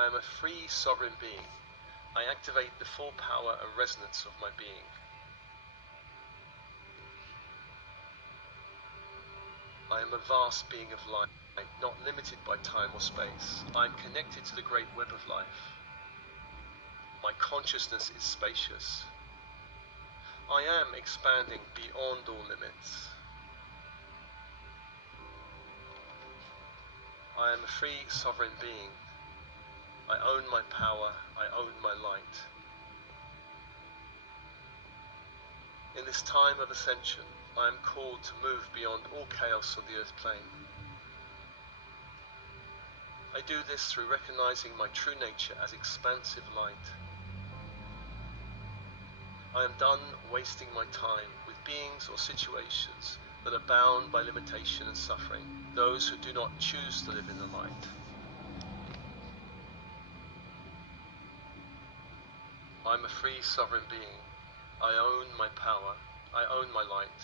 I am a free sovereign being. I activate the full power and resonance of my being. I am a vast being of light, not limited by time or space. I am connected to the great web of life. My consciousness is spacious. I am expanding beyond all limits. I am a free sovereign being. I own my power, I own my light. In this time of ascension, I am called to move beyond all chaos of the earth plane. I do this through recognizing my true nature as expansive light. I am done wasting my time with beings or situations that are bound by limitation and suffering, those who do not choose to live in the light. I am a free sovereign being. I own my power. I own my light.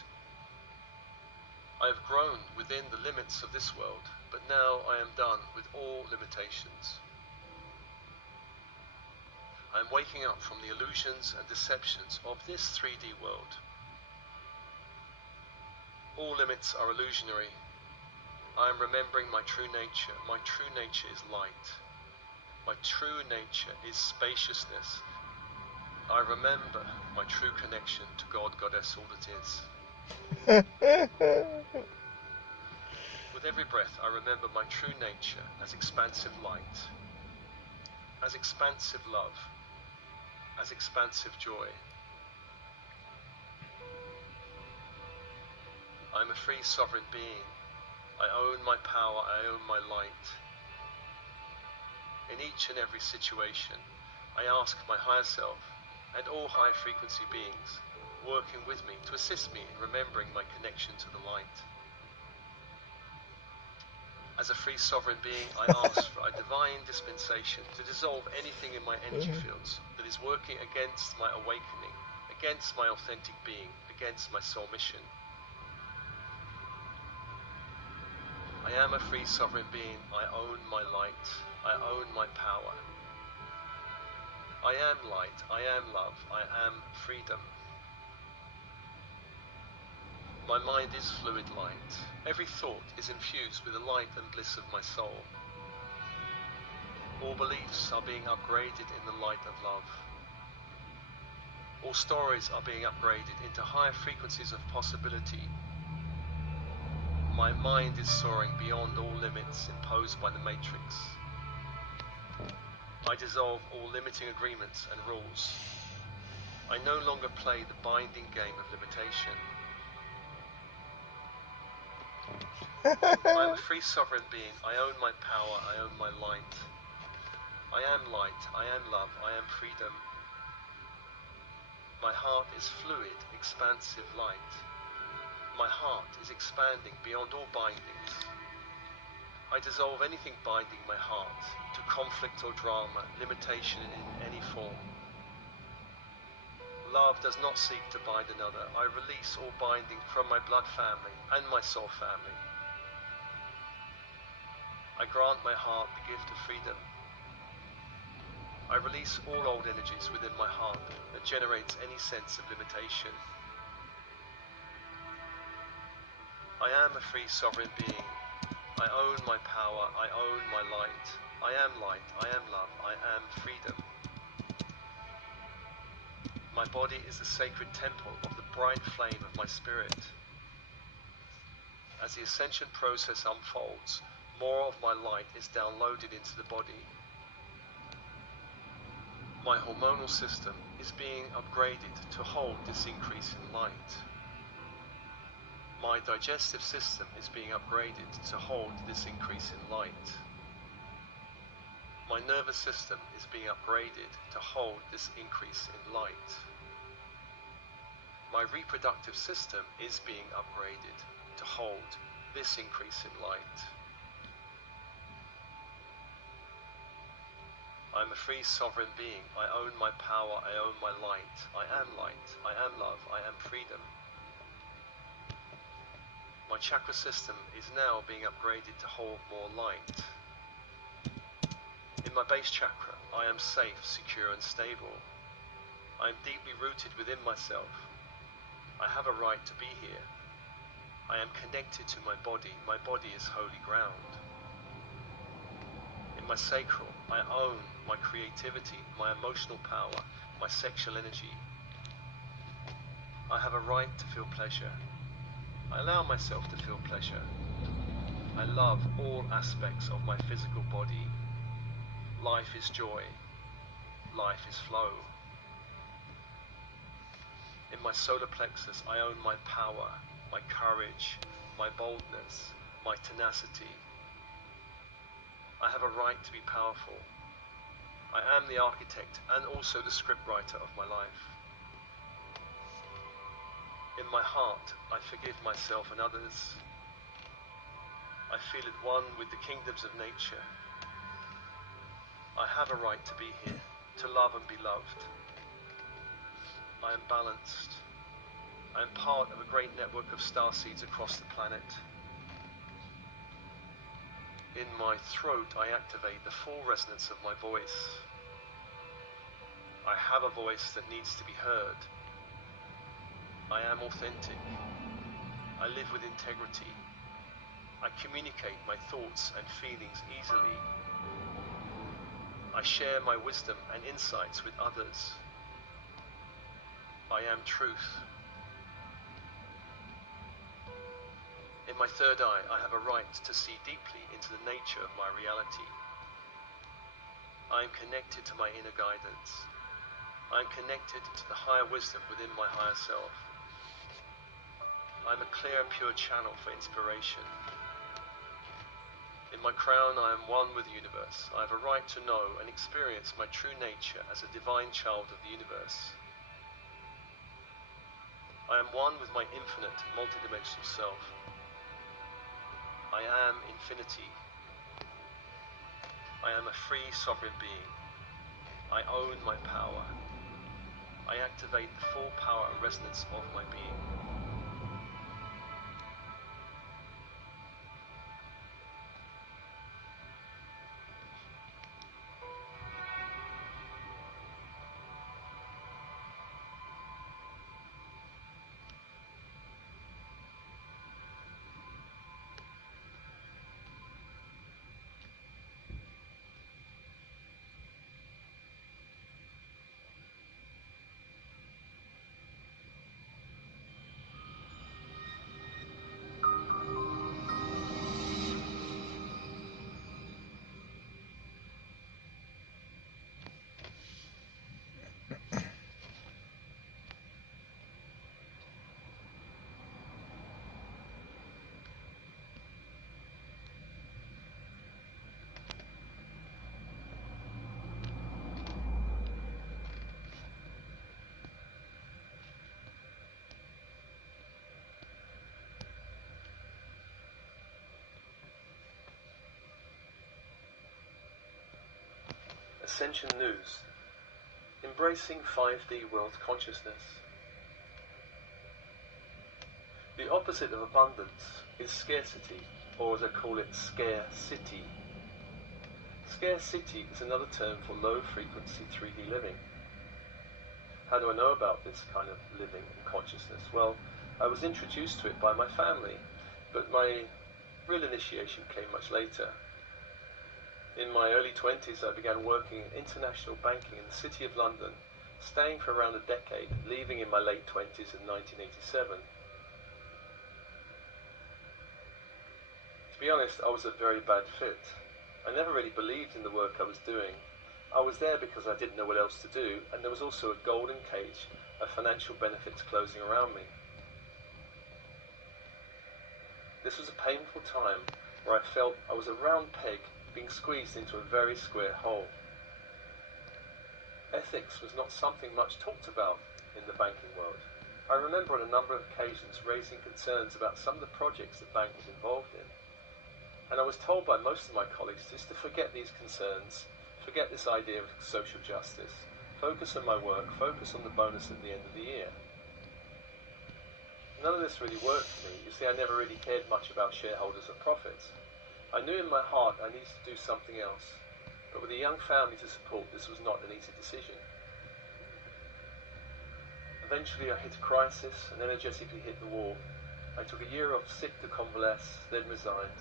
I have grown within the limits of this world, but now I am done with all limitations. I am waking up from the illusions and deceptions of this 3D world. All limits are illusionary. I am remembering my true nature. My true nature is light. My true nature is spaciousness. I remember my true connection to God, Goddess, all that is. With every breath, I remember my true nature as expansive light, as expansive love, as expansive joy. I am a free sovereign being. I own my power, I own my light. In each and every situation, I ask my higher self and all high frequency beings working with me to assist me in remembering my connection to the light. As a free sovereign being, I ask for a divine dispensation to dissolve anything in my energy fields that is working against my awakening, against my authentic being, against my soul mission. I am a free sovereign being. I own my light. I own my power. I am light. I am love. I am freedom. My mind is fluid light. Every thought is infused with the light and bliss of my soul. All beliefs are being upgraded in the light of love. All stories are being upgraded into higher frequencies of possibility. My mind is soaring beyond all limits imposed by the matrix. I dissolve all limiting agreements and rules. I no longer play the binding game of limitation. I am a free sovereign being. I own my power. I own my light. I am light. I am love. I am freedom. My heart is fluid, expansive light. My heart is expanding beyond all bindings. I dissolve anything binding my heart to conflict or drama, limitation in any form. Love does not seek to bind another. I release all binding from my blood family and my soul family. I grant my heart the gift of freedom. I release all old energies within my heart that generates any sense of limitation. I am a free sovereign being. I own my power. I own my light. I am light. I am love. I am freedom. My body is the sacred temple of the bright flame of my spirit. As the ascension process unfolds, more of my light is downloaded into the body. My hormonal system is being upgraded to hold this increase in light. My digestive system is being upgraded to hold this increase in light. My nervous system is being upgraded to hold this increase in light. My reproductive system is being upgraded to hold this increase in light. I am a free sovereign being. I own my power. I own my light. I am light. I am love. I am freedom. My chakra system is now being upgraded to hold more light. In my base chakra, I am safe, secure and stable. I am deeply rooted within myself. I have a right to be here. I am connected to my body. My body is holy ground. In my sacral, I own my creativity, my emotional power, my sexual energy. I have a right to feel pleasure. I allow myself to feel pleasure. I love all aspects of my physical body. Life is joy. Life is flow. In my solar plexus, I own my power, my courage, my boldness, my tenacity. I have a right to be powerful. I am the architect and also the scriptwriter of my life. In my heart, I forgive myself and others. I feel at one with the kingdoms of nature. I have a right to be here, to love and be loved. I am balanced. I am part of a great network of starseeds across the planet. In my throat, I activate the full resonance of my voice. I have a voice that needs to be heard. I am authentic. I live with integrity. I communicate my thoughts and feelings easily. I share my wisdom and insights with others. I am truth. In my third eye, I have a right to see deeply into the nature of my reality. I am connected to my inner guidance. I am connected to the higher wisdom within my higher self. I am a clear and pure channel for inspiration. In my crown, I am one with the universe. I have a right to know and experience my true nature as a divine child of the universe. I am one with my infinite, multidimensional self. I am infinity. I am a free, sovereign being. I own my power. I activate the full power and resonance of my being. Ascension News. Embracing 5D world consciousness. The opposite of abundance is scarcity, or as I call it, scare-city. Scare-city is another term for low-frequency 3D living. How do I know about this kind of living and consciousness? Well, I was introduced to it by my family, but my real initiation came much later. In my early 20s, I began working in international banking in the City of London, staying for around a decade, leaving in my late 20s in 1987. To be honest, I was a very bad fit. I never really believed in the work I was doing. I was there because I didn't know what else to do, and there was also a golden cage of financial benefits closing around me. This was a painful time where I felt I was a round peg being squeezed into a very square hole. Ethics was not something much talked about in the banking world. I remember on a number of occasions raising concerns about some of the projects the bank was involved in. And I was told by most of my colleagues just to forget these concerns, forget this idea of social justice, focus on my work, focus on the bonus at the end of the year. None of this really worked for me. You see, I never really cared much about shareholders or profits. I knew in my heart I needed to do something else, but with a young family to support, this was not an easy decision. Eventually I hit a crisis and energetically hit the wall. I took a year off sick to convalesce, then resigned.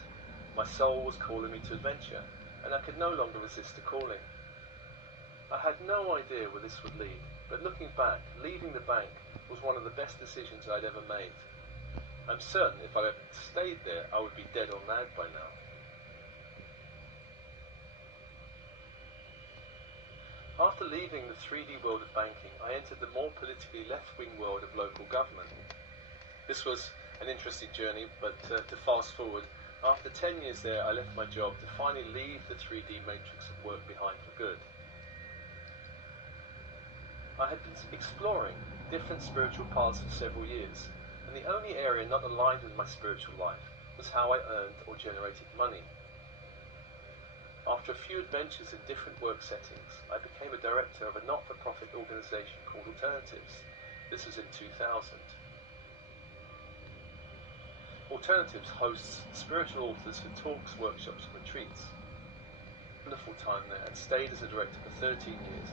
My soul was calling me to adventure, and I could no longer resist the calling. I had no idea where this would lead, but looking back, leaving the bank was one of the best decisions I'd ever made. I'm certain if I had stayed there, I would be dead or mad by now. After leaving the 3D world of banking, I entered the more politically left-wing world of local government. This was an interesting journey, but to fast forward, after 10 years there, I left my job to finally leave the 3D matrix and work behind for good. I had been exploring different spiritual paths for several years, and the only area not aligned with my spiritual life was how I earned or generated money. After a few adventures in different work settings, I became a director of a not-for-profit organisation called Alternatives. This was in 2000. Alternatives hosts spiritual authors for talks, workshops and retreats. Wonderful time there, and stayed as a director for 13 years.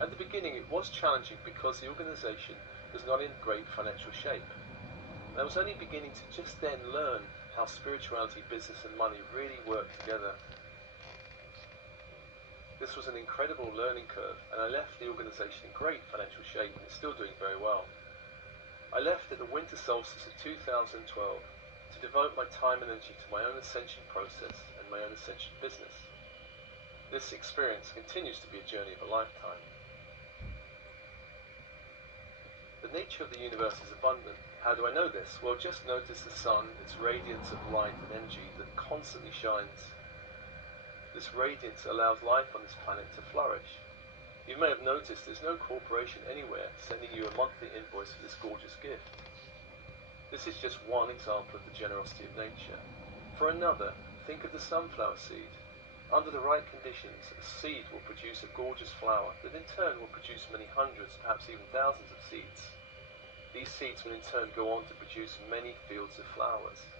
At the beginning it was challenging because the organisation was not in great financial shape. And I was only beginning to just then learn how spirituality, business and money really work together. This was an incredible learning curve, and I left the organisation in great financial shape and is still doing very well. I left at the winter solstice of 2012 to devote my time and energy to my own ascension process and my own ascension business. This experience continues to be a journey of a lifetime. The nature of the universe is abundant. How do I know this? Well, just notice the sun, its radiance of light and energy that constantly shines. This radiance allows life on this planet to flourish. You may have noticed there's no corporation anywhere sending you a monthly invoice for this gorgeous gift. This is just one example of the generosity of nature. For another, think of the sunflower seed. Under the right conditions, a seed will produce a gorgeous flower that in turn will produce many hundreds, perhaps even thousands of seeds. These seeds will in turn go on to produce many fields of flowers.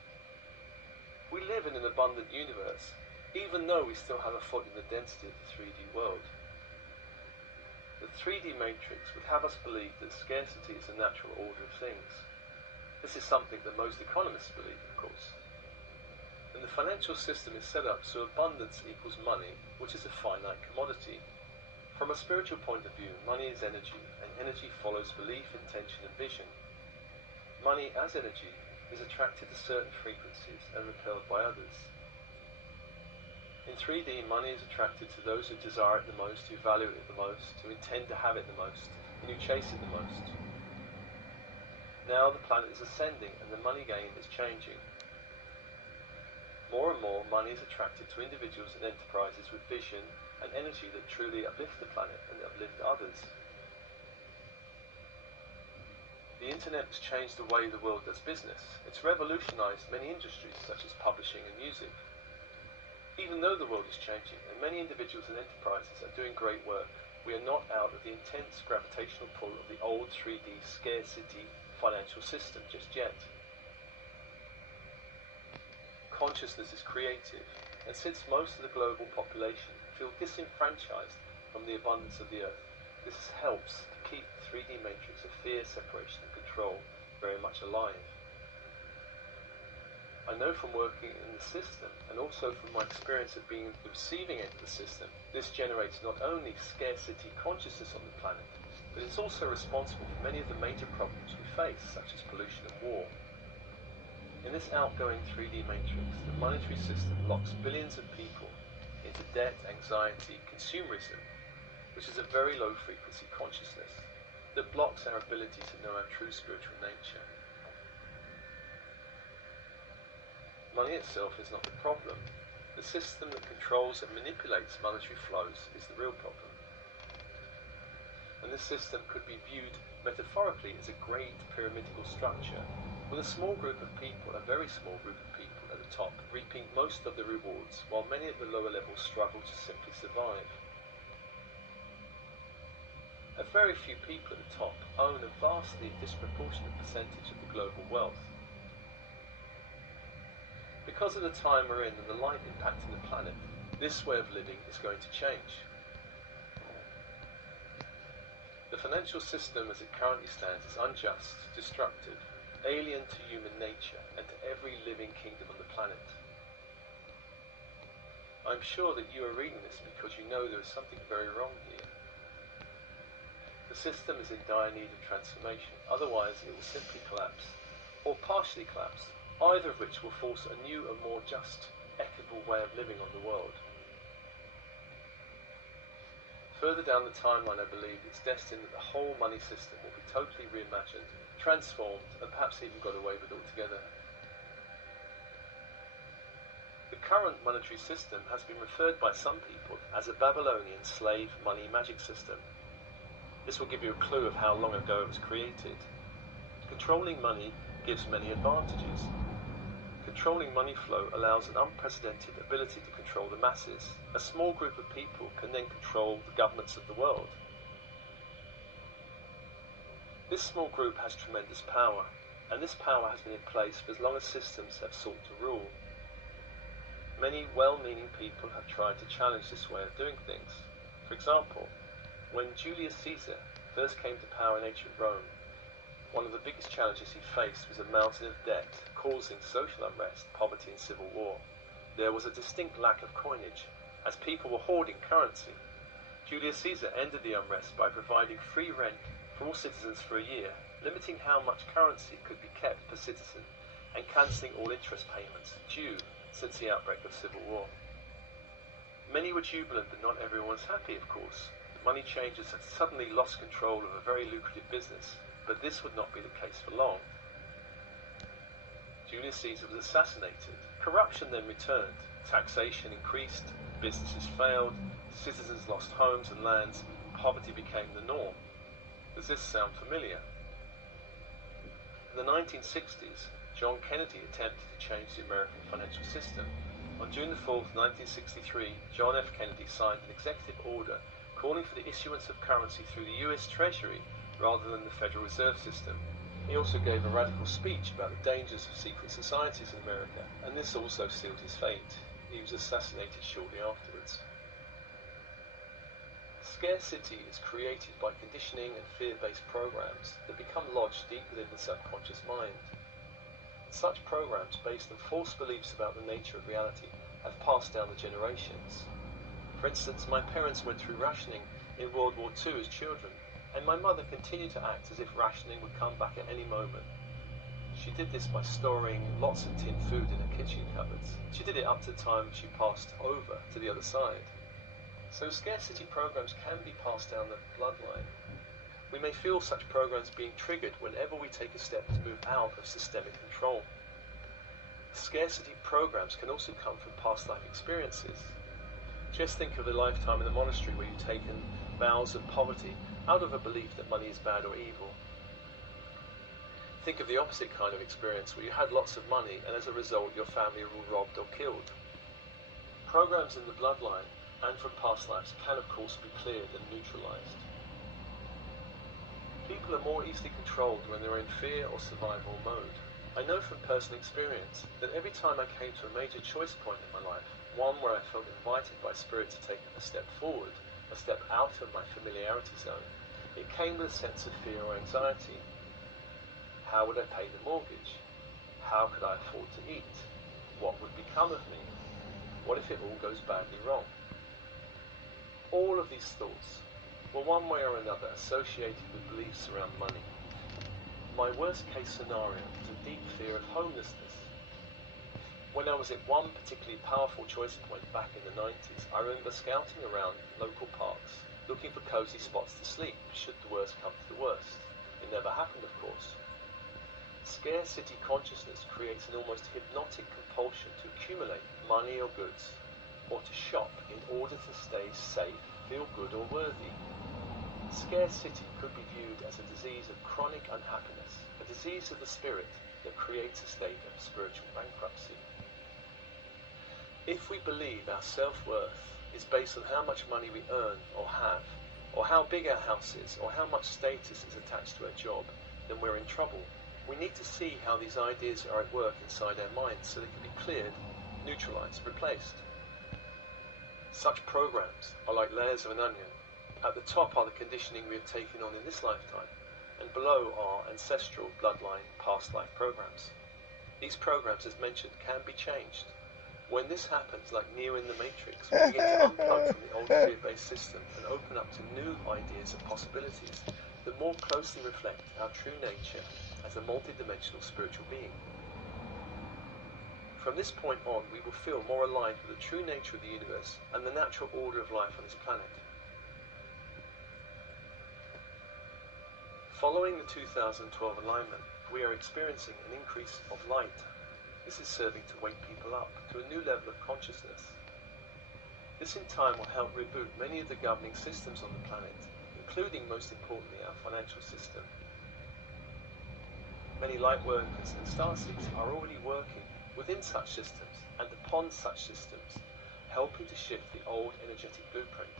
We live in an abundant universe, even though we still have a foot in the density of the 3D world. The 3D matrix would have us believe that scarcity is a natural order of things. This is something that most economists believe, of course. And the financial system is set up so abundance equals money, which is a finite commodity. From a spiritual point of view, money is energy, and energy follows belief, intention and vision. Money as energy is attracted to certain frequencies and repelled by others. In 3D, money is attracted to those who desire it the most, who value it the most, who intend to have it the most, and who chase it the most. Now the planet is ascending and the money game is changing. More and more, money is attracted to individuals and enterprises with vision and energy that truly uplift the planet and uplift others. The internet has changed the way the world does business. It's revolutionized many industries such as publishing and music. Even though the world is changing and many individuals and enterprises are doing great work, we are not out of the intense gravitational pull of the old 3D scarcity financial system just yet. Consciousness is creative, and since most of the global population feel disenfranchised from the abundance of the earth, this helps to keep the 3D matrix of fear, separation and control very much alive. I know from working in the system and also from my experience of being the receiving end of the system, this generates not only scarcity consciousness on the planet, but it's also responsible for many of the major problems we face, such as pollution and war. In this outgoing 3D matrix, the monetary system locks billions of people into debt, anxiety, consumerism, which is a very low frequency consciousness that blocks our ability to know our true spiritual nature. Money itself is not the problem. The system that controls and manipulates monetary flows is the real problem. And this system could be viewed metaphorically as a great pyramidal structure, with a small group of people, a very small group of people at the top, reaping most of the rewards, while many at the lower levels struggle to simply survive. A very few people at the top own a vastly disproportionate percentage of the global wealth. Because of the time we're in and the light impacting the planet, This way of living is going to change. The financial system as it currently stands is unjust, destructive, alien to human nature and to every living kingdom on the planet. I'm sure that you are reading this because you know there is something very wrong here. The system is in dire need of transformation, otherwise it will simply collapse, or partially collapse, either of which will force a new and more just, equitable way of living on the world. Further down the timeline, I believe it's destined that the whole money system will be totally reimagined, transformed, and perhaps even got away with altogether. The current monetary system has been referred by some people as a Babylonian slave money magic system. This will give you a clue of how long ago it was created. Controlling money gives many advantages. Controlling money flow allows an unprecedented ability to control the masses. A small group of people can then control the governments of the world. This small group has tremendous power, and this power has been in place for as long as systems have sought to rule. Many well-meaning people have tried to challenge this way of doing things. For example, when Julius Caesar first came to power in ancient Rome, one of the biggest challenges he faced was a mountain of debt, causing social unrest, poverty and civil war. There was a distinct lack of coinage, as people were hoarding currency. Julius Caesar ended the unrest by providing free rent for all citizens for a year, limiting how much currency could be kept per citizen, and cancelling all interest payments due since the outbreak of civil war. Many were jubilant, but not everyone was happy, of course. Money changers had suddenly lost control of a very lucrative business, but this would not be the case for long. Julius Caesar was assassinated. Corruption then returned. Taxation increased, businesses failed, citizens lost homes and lands, poverty became the norm. Does this sound familiar? In the 1960s, John Kennedy attempted to change the American financial system. On June 4, 1963, John F. Kennedy signed an executive order calling for the issuance of currency through the US Treasury rather than the Federal Reserve System. He also gave a radical speech about the dangers of secret societies in America, and this also sealed his fate. He was assassinated shortly afterwards. Scarcity is created by conditioning and fear-based programs that become lodged deep within the subconscious mind. Such programs, based on false beliefs about the nature of reality, have passed down the generations. For instance, my parents went through rationing in World War II as children, and my mother continued to act as if rationing would come back at any moment. She did this by storing lots of tinned food in her kitchen cupboards. She did it up to the time she passed over to the other side. So scarcity programs can be passed down the bloodline. We may feel such programs being triggered whenever we take a step to move out of systemic control. Scarcity programs can also come from past life experiences. Just think of the lifetime in the monastery where you've taken vows of poverty out of a belief that money is bad or evil. Think of the opposite kind of experience where you had lots of money and as a result your family were robbed or killed. Programs in the bloodline and from past lives can of course be cleared and neutralized. People are more easily controlled when they're in fear or survival mode. I know from personal experience that every time I came to a major choice point in my life, one where I felt invited by Spirit to take a step forward, a step out of my familiarity zone, it came with a sense of fear or anxiety. How would I pay the mortgage? How could I afford to eat? What would become of me? What if it all goes badly wrong? All of these thoughts were one way or another associated with beliefs around money. My worst case scenario was a deep fear of homelessness. When I was at one particularly powerful choice point back in the 90s, I remember scouting around local parks, looking for cosy spots to sleep, should the worst come to the worst. It never happened, of course. Scarcity consciousness creates an almost hypnotic compulsion to accumulate money or goods, or to shop in order to stay safe, feel good or worthy. Scarcity could be viewed as a disease of chronic unhappiness, a disease of the spirit that creates a state of spiritual bankruptcy. If we believe our self-worth is based on how much money we earn or have, or how big our house is, or how much status is attached to our job, then we're in trouble. We need to see how these ideas are at work inside our minds so they can be cleared, neutralized, replaced. Such programs are like layers of an onion. At the top are the conditioning we have taken on in this lifetime, and below are ancestral, bloodline, past life programs. These programs, as mentioned, can be changed. When this happens, like Neo in the Matrix, we begin to unplug from the old fear-based system and open up to new ideas and possibilities that more closely reflect our true nature as a multidimensional spiritual being. From this point on, we will feel more aligned with the true nature of the universe and the natural order of life on this planet. Following the 2012 alignment, we are experiencing an increase of light. This is serving to wake people up to a new level of consciousness. This in time will help reboot many of the governing systems on the planet, including, most importantly, our financial system. Many light workers and starseeds are already working within such systems and upon such systems, helping to shift the old energetic blueprint.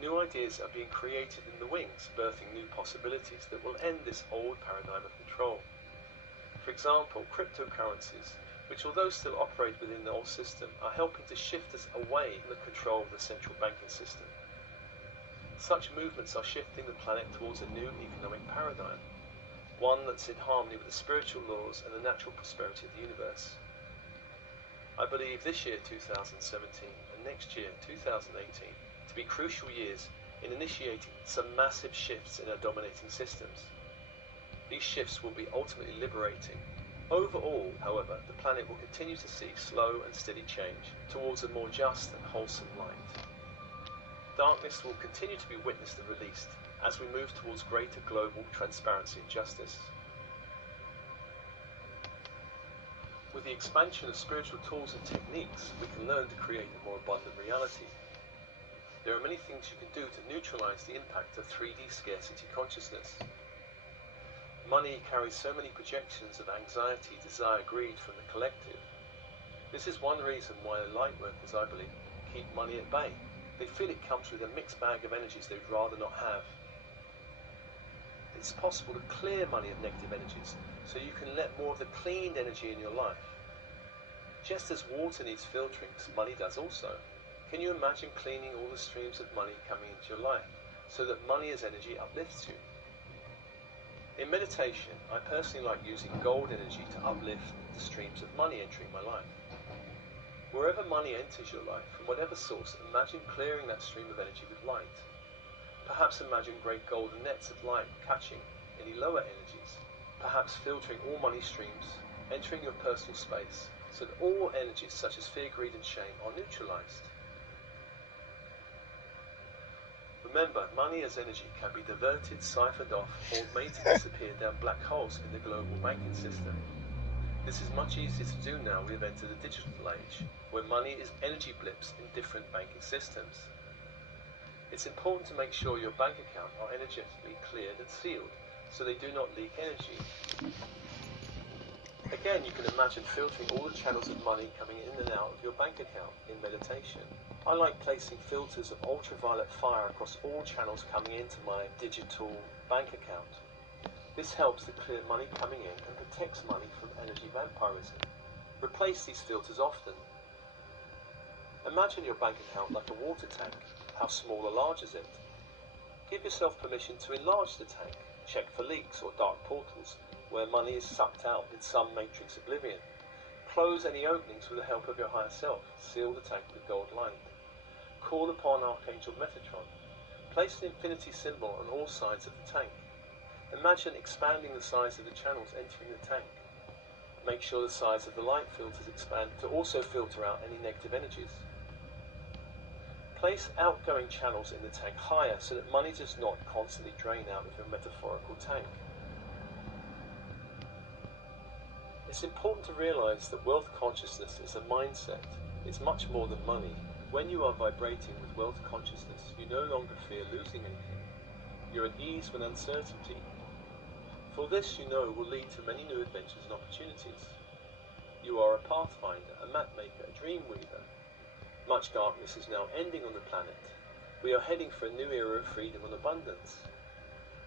New ideas are being created in the wings, birthing new possibilities that will end this old paradigm of control. For example, cryptocurrencies, which although still operate within the old system, are helping to shift us away from the control of the central banking system. Such movements are shifting the planet towards a new economic paradigm, one that's in harmony with the spiritual laws and the natural prosperity of the universe. I believe this year, 2017, and next year, 2018, to be crucial years in initiating some massive shifts in our dominating systems. These shifts will be ultimately liberating. Overall, however, the planet will continue to see slow and steady change towards a more just and wholesome light. Darkness will continue to be witnessed and released as we move towards greater global transparency and justice. With the expansion of spiritual tools and techniques, we can learn to create a more abundant reality. There are many things you can do to neutralize the impact of 3D scarcity consciousness. Money carries so many projections of anxiety, desire, greed from the collective. This is one reason why light workers, I believe, keep money at bay. They feel it comes with a mixed bag of energies they'd rather not have. It's possible to clear money of negative energies so you can let more of the cleaned energy in your life. Just as water needs filtering, money does also. Can you imagine cleaning all the streams of money coming into your life so that money as energy uplifts you? In meditation, I personally like using gold energy to uplift the streams of money entering my life. Wherever money enters your life, from whatever source, imagine clearing that stream of energy with light. Perhaps imagine great golden nets of light catching any lower energies. Perhaps filtering all money streams, entering your personal space, so that all energies such as fear, greed and shame are neutralized. Remember, money as energy can be diverted, siphoned off, or made to disappear down black holes in the global banking system. This is much easier to do now we have entered the digital age, where money is energy blips in different banking systems. It's important to make sure your bank account are energetically cleared and sealed, so they do not leak energy. Again, you can imagine filtering all the channels of money coming in and out of your bank account in meditation. I like placing filters of ultraviolet fire across all channels coming into my digital bank account. This helps to clear money coming in and protects money from energy vampirism. Replace these filters often. Imagine your bank account like a water tank. How small or large is it? Give yourself permission to enlarge the tank. Check for leaks or dark portals where money is sucked out in some matrix oblivion. Close any openings with the help of your higher self. Seal the tank with gold light. Call upon Archangel Metatron. Place an infinity symbol on all sides of the tank. Imagine expanding the size of the channels entering the tank. Make sure the size of the light filters expand to also filter out any negative energies. Place outgoing channels in the tank higher so that money does not constantly drain out of your metaphorical tank. It's important to realize that wealth consciousness is a mindset. It's much more than money. When you are vibrating with wealth consciousness, you no longer fear losing anything. You're at ease with uncertainty. For this, you know, will lead to many new adventures and opportunities. You are a pathfinder, a map maker, a dream weaver. Much darkness is now ending on the planet. We are heading for a new era of freedom and abundance.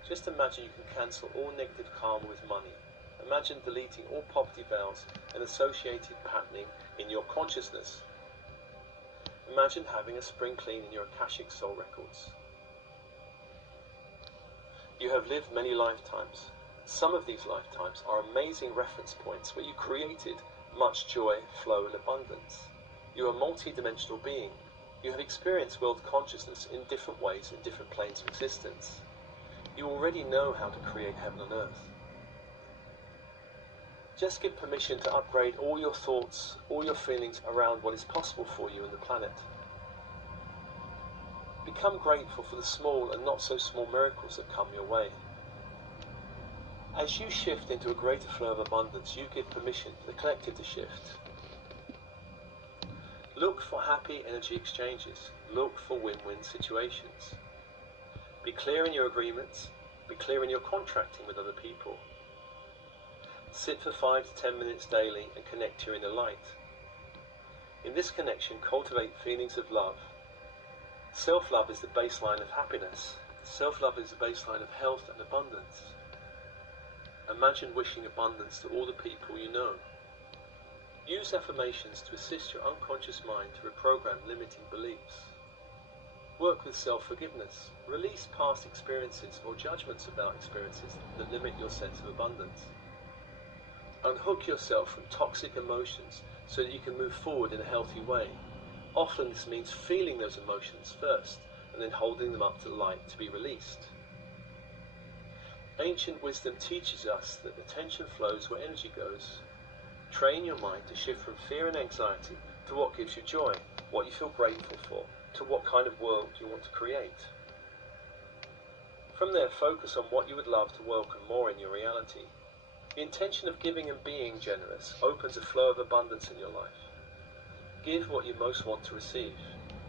Just imagine you can cancel all negative karma with money. Imagine deleting all poverty vows and associated patterning in your consciousness. Imagine having a spring clean in your Akashic soul records. You have lived many lifetimes. Some of these lifetimes are amazing reference points where you created much joy, flow, and abundance. You are a multi-dimensional being. You have experienced world consciousness in different ways in different planes of existence. You already know how to create heaven on earth. Just give permission to upgrade all your thoughts, all your feelings around what is possible for you and the planet. Become grateful for the small and not so small miracles that come your way. As you shift into a greater flow of abundance, you give permission for the collective to shift. Look for happy energy exchanges. Look for win-win situations. Be clear in your agreements. Be clear in your contracting with other people. Sit for 5 to 10 minutes daily and connect to your inner light. In this connection, cultivate feelings of love. Self-love is the baseline of happiness. Self-love is the baseline of health and abundance. Imagine wishing abundance to all the people you know. Use affirmations to assist your unconscious mind to reprogram limiting beliefs. Work with self-forgiveness. Release past experiences or judgments about experiences that limit your sense of abundance. Unhook yourself from toxic emotions so that you can move forward in a healthy way. Often this means feeling those emotions first and then holding them up to the light to be released. Ancient wisdom teaches us that attention flows where energy goes. Train your mind to shift from fear and anxiety to what gives you joy, what you feel grateful for, to what kind of world you want to create. From there, focus on what you would love to welcome more in your reality. The intention of giving and being generous opens a flow of abundance in your life. Give what you most want to receive.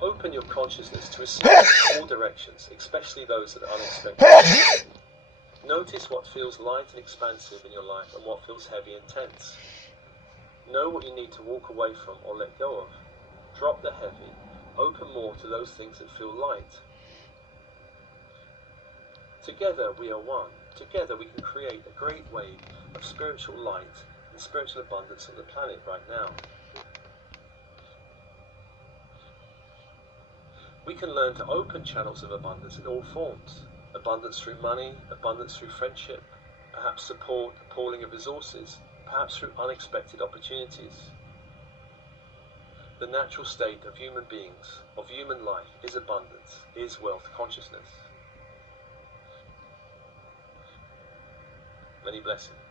Open your consciousness to receive in all directions, especially those that are unexpected. Notice what feels light and expansive in your life and what feels heavy and tense. Know what you need to walk away from or let go of. Drop the heavy. Open more to those things that feel light. Together we are one. Together we can create a great wave of spiritual light and spiritual abundance on the planet right now. We can learn to open channels of abundance in all forms. Abundance through money, abundance through friendship, perhaps support, the pooling of resources, perhaps through unexpected opportunities. The natural state of human beings, of human life, is abundance, is wealth consciousness. Many blessings.